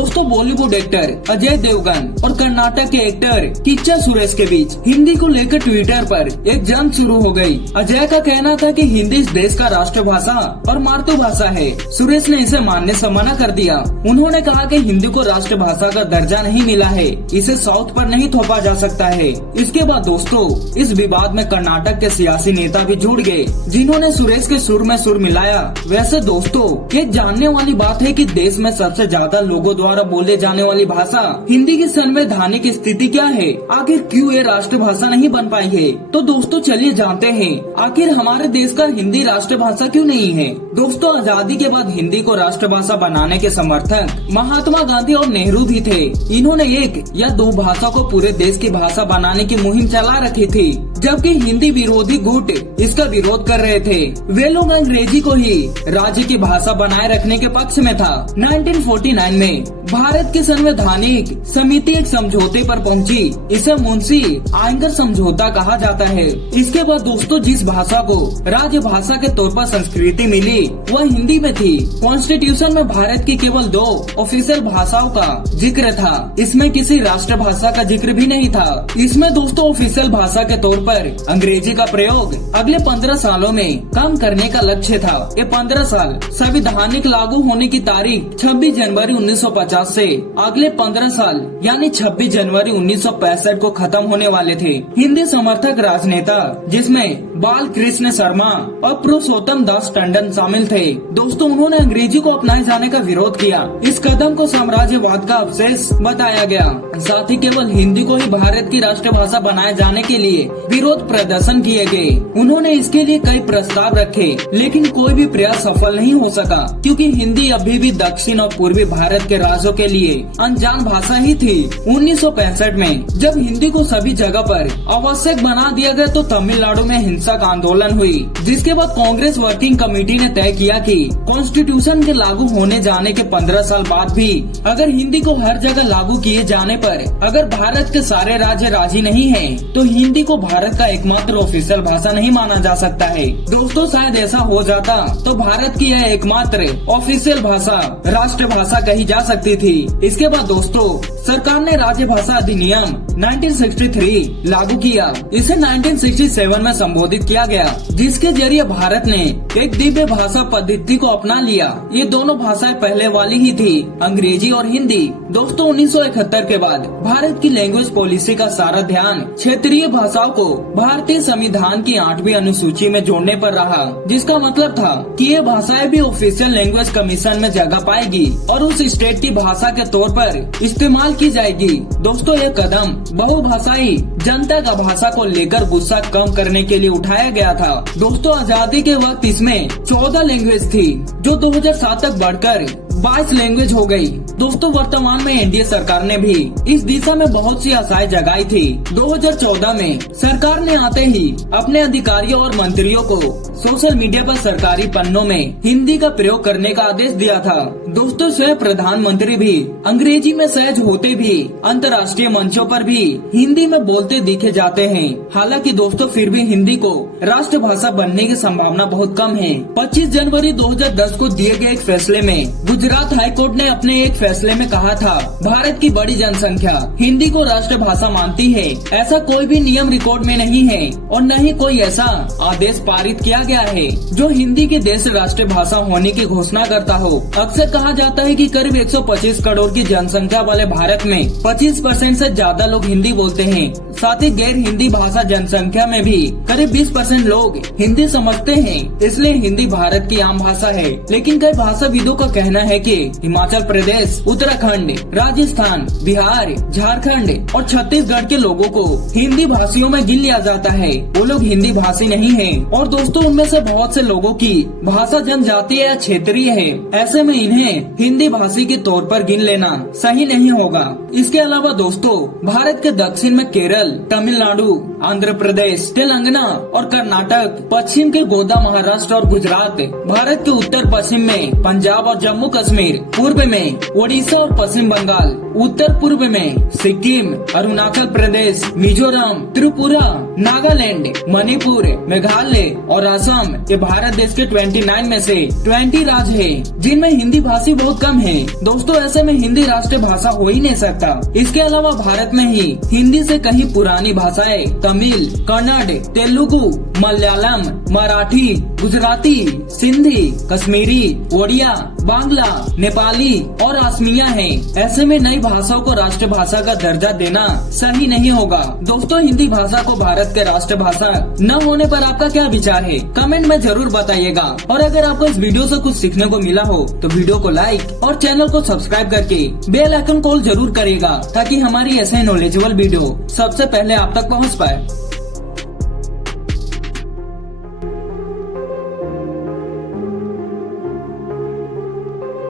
दोस्तों बॉलीवुड एक्टर अजय देवगन और कर्नाटक के एक्टर किच्चा सुरेश के बीच हिंदी को लेकर ट्विटर पर एक जंग शुरू हो गई। अजय का कहना था कि हिंदी इस देश का राष्ट्रभाषा और मातृभाषा है। सुरेश ने इसे मानने से मना कर दिया। उन्होंने कहा कि हिंदी को राष्ट्रभाषा का दर्जा नहीं मिला है, इसे साउथ पर नहीं थोपा जा सकता है। इसके बाद दोस्तों इस विवाद में कर्नाटक के सियासी नेता भी जुड़ गए, जिन्होंने सुरेश के सुर में सुर मिलाया। वैसे दोस्तों एक जानने वाली बात है कि देश में सबसे ज्यादा लोगों द्वारा बोले जाने वाली भाषा हिंदी की संवैधानिक स्थिति क्या है, आखिर क्यों ये राष्ट्रभाषा नहीं बन पाई है। तो दोस्तों चलिए जानते हैं आखिर हमारे देश का हिंदी राष्ट्रभाषा क्यों नहीं है। दोस्तों आजादी के बाद हिंदी को राष्ट्रभाषा बनाने के समर्थक महात्मा गांधी और नेहरू भी थे। इन्होंने एक या दो भाषा को पूरे देश की भाषा बनाने की मुहिम चला रखी थी, जबकि हिंदी विरोधी गुट इसका विरोध कर रहे थे। वे लोग अंग्रेजी को ही राज्य की भाषा बनाए रखने के पक्ष में था। 1949 में भारत की संवैधानिक समिति एक समझौते पर पहुंची। इसे मुंशी आयंगर समझौता कहा जाता है। इसके बाद दोस्तों जिस भाषा को राज्य भाषा के तौर पर संस्कृति मिली वह हिंदी में थी। कॉन्स्टिट्यूशन में भारत की केवल 2 ऑफिशियल भाषाओं का जिक्र था, इसमें किसी राष्ट्रभाषा का जिक्र भी नहीं था। इसमें दोस्तों ऑफिशियल भाषा के तौर पर अंग्रेजी का प्रयोग अगले 15 सालों में कम करने का लक्ष्य था। ये 15 साल संवैधानिक लागू होने की तारीख 26 जनवरी 1950 से अगले 15 साल यानी 26 जनवरी 1965 को खत्म होने वाले थे। हिंदी समर्थक राजनेता जिसमें बाल कृष्ण शर्मा और पुरुषोत्तम दास टंडन शामिल थे। दोस्तों उन्होंने अंग्रेजी को अपनाए जाने का विरोध किया। इस कदम को साम्राज्यवाद का अवशेष बताया गया। साथ ही केवल हिंदी को ही भारत की राष्ट्रभाषा बनाए जाने के लिए विरोध प्रदर्शन किए गए। उन्होंने इसके लिए कई प्रस्ताव रखे, लेकिन कोई भी प्रयास सफल नहीं हो सका, क्योंकि हिंदी अभी भी दक्षिण और पूर्वी भारत के राज्यों के लिए अनजान भाषा ही थी। 1965 में जब हिंदी को सभी जगह पर आवश्यक बना दिया गया तो तमिलनाडु में हिंसक आंदोलन हुई, जिसके बाद कांग्रेस वर्किंग कमेटी ने तय किया कि कॉन्स्टिट्यूशन के लागू होने जाने के 15 साल बाद भी अगर हिंदी को हर जगह लागू किए जाने पर अगर भारत के सारे राज्य राजी नहीं हैं, तो हिंदी को भारत का एकमात्र ऑफिशियल भाषा नहीं माना जा सकता है। दोस्तों शायद ऐसा हो जाता तो भारत की यह एकमात्र ऑफिशियल भाषा राष्ट्रभाषा कही जा सकती थी। इसके बाद दोस्तों सरकार ने राज्य भाषा अधिनियम 1963 लागू किया। इसे 1967 में संबोधित किया गया, जिसके जरिए भारत ने एक दिव्य भाषा पद्धति को अपना लिया। ये दोनों भाषाएं पहले वाली ही थी, अंग्रेजी और हिंदी। दोस्तों 1971 के बाद भारत की लैंग्वेज पॉलिसी का सारा ध्यान क्षेत्रीय भाषाओं को भारतीय संविधान की 8वीं अनुसूची में जोड़ने पर रहा, जिसका मतलब था कि ये भाषाएं भी ऑफिशियल लैंग्वेज कमीशन में जगह पाएगी और उस स्टेट की भाषा के तौर पर इस्तेमाल की जाएगी। दोस्तों ये कदम बहुभाषाई जनता का भाषा को लेकर गुस्सा कम करने के लिए उठाया गया था। दोस्तों आजादी के वक्त इसमें 14 लैंग्वेज थी, जो 2007 तक बढ़कर 22 लैंग्वेज हो गई। दोस्तों वर्तमान में एनडीए सरकार ने भी इस दिशा में बहुत सी आशाएं जगाई थी। 2014 में सरकार ने आते ही अपने अधिकारियों और मंत्रियों को सोशल मीडिया पर सरकारी पन्नों में हिंदी का प्रयोग करने का आदेश दिया था। दोस्तों स्वयं प्रधानमंत्री भी अंग्रेजी में सहज होते भी अंतर्राष्ट्रीय मंचों पर भी हिंदी में बोलते दिखे जाते हैं। हालांकि दोस्तों फिर भी हिंदी को राष्ट्रभाषा बनने की संभावना बहुत कम है। 25 जनवरी 2010 को दिए गए एक फैसले में गुजरात हाईकोर्ट ने अपने एक फैसले में कहा था, भारत की बड़ी जनसंख्या हिंदी को राष्ट्रभाषा मानती है। ऐसा कोई भी नियम रिकॉर्ड में नहीं है और न ही कोई ऐसा आदेश पारित किया गया है जो हिंदी के देश राष्ट्रभाषा होने की घोषणा करता हो। अक्सर कहा जाता है कि करीब 125 करोड़ की जनसंख्या वाले भारत में 25% से ज्यादा लोग हिंदी बोलते हैं। साथ ही गैर हिंदी भाषा जनसंख्या में भी करीब 20% लोग हिंदी समझते हैं, इसलिए हिंदी भारत की आम भाषा है। लेकिन कई भाषाविदों का कहना है कि हिमाचल प्रदेश, उत्तराखंड, राजस्थान, बिहार, झारखंड और छत्तीसगढ़ के लोगों को हिंदी भाषियों में गिन लिया जाता है। वो लोग हिंदी भाषी नहीं है और दोस्तों उनमें से बहुत से लोगों की भाषा जनजातीय या क्षेत्रीय है। ऐसे में इन्हें हिंदी भाषी के तौर पर गिन लेना सही नहीं होगा। इसके अलावा दोस्तों भारत के दक्षिण में केरल, तमिलनाडु, आंध्र प्रदेश, तेलंगाना और कर्नाटक, पश्चिम के गोदा, महाराष्ट्र और गुजरात, भारत के उत्तर पश्चिम में पंजाब और जम्मू कश्मीर, पूर्व में ओडिशा और पश्चिम बंगाल, उत्तर पूर्व में सिक्किम, अरुणाचल प्रदेश, मिजोरम, त्रिपुरा, नागालैंड, मणिपुर, मेघालय और असम, ये भारत देश के 29 में से 20 राज्य हैं, जिनमें हिंदी भाषी बहुत कम है। दोस्तों, ऐसे में हिंदी राष्ट्रीय भाषा हो ही नहीं सकता। इसके अलावा भारत में ही हिंदी से कहीं पुरानी भाषाएं तमिल, कन्नड़, तेलुगु, मलयालम, मराठी, गुजराती, सिंधी, कश्मीरी, ओडिया, बांग्ला, नेपाली और असमिया हैं। ऐसे में नई भाषाओं को राष्ट्रभाषा का दर्जा देना सही नहीं होगा। दोस्तों, हिंदी भाषा को भारत के राष्ट्रभाषा न होने पर आपका क्या विचार है, कमेंट में जरूर बताइएगा। और अगर आपको इस वीडियो से कुछ सीखने को मिला हो तो वीडियो को लाइक और चैनल को सब्सक्राइब करके बेल आइकन कॉल जरूर करिएगा, ताकि हमारी ऐसे नॉलेजेबल वीडियो सबसे पहले आप तक पहुंच पाए।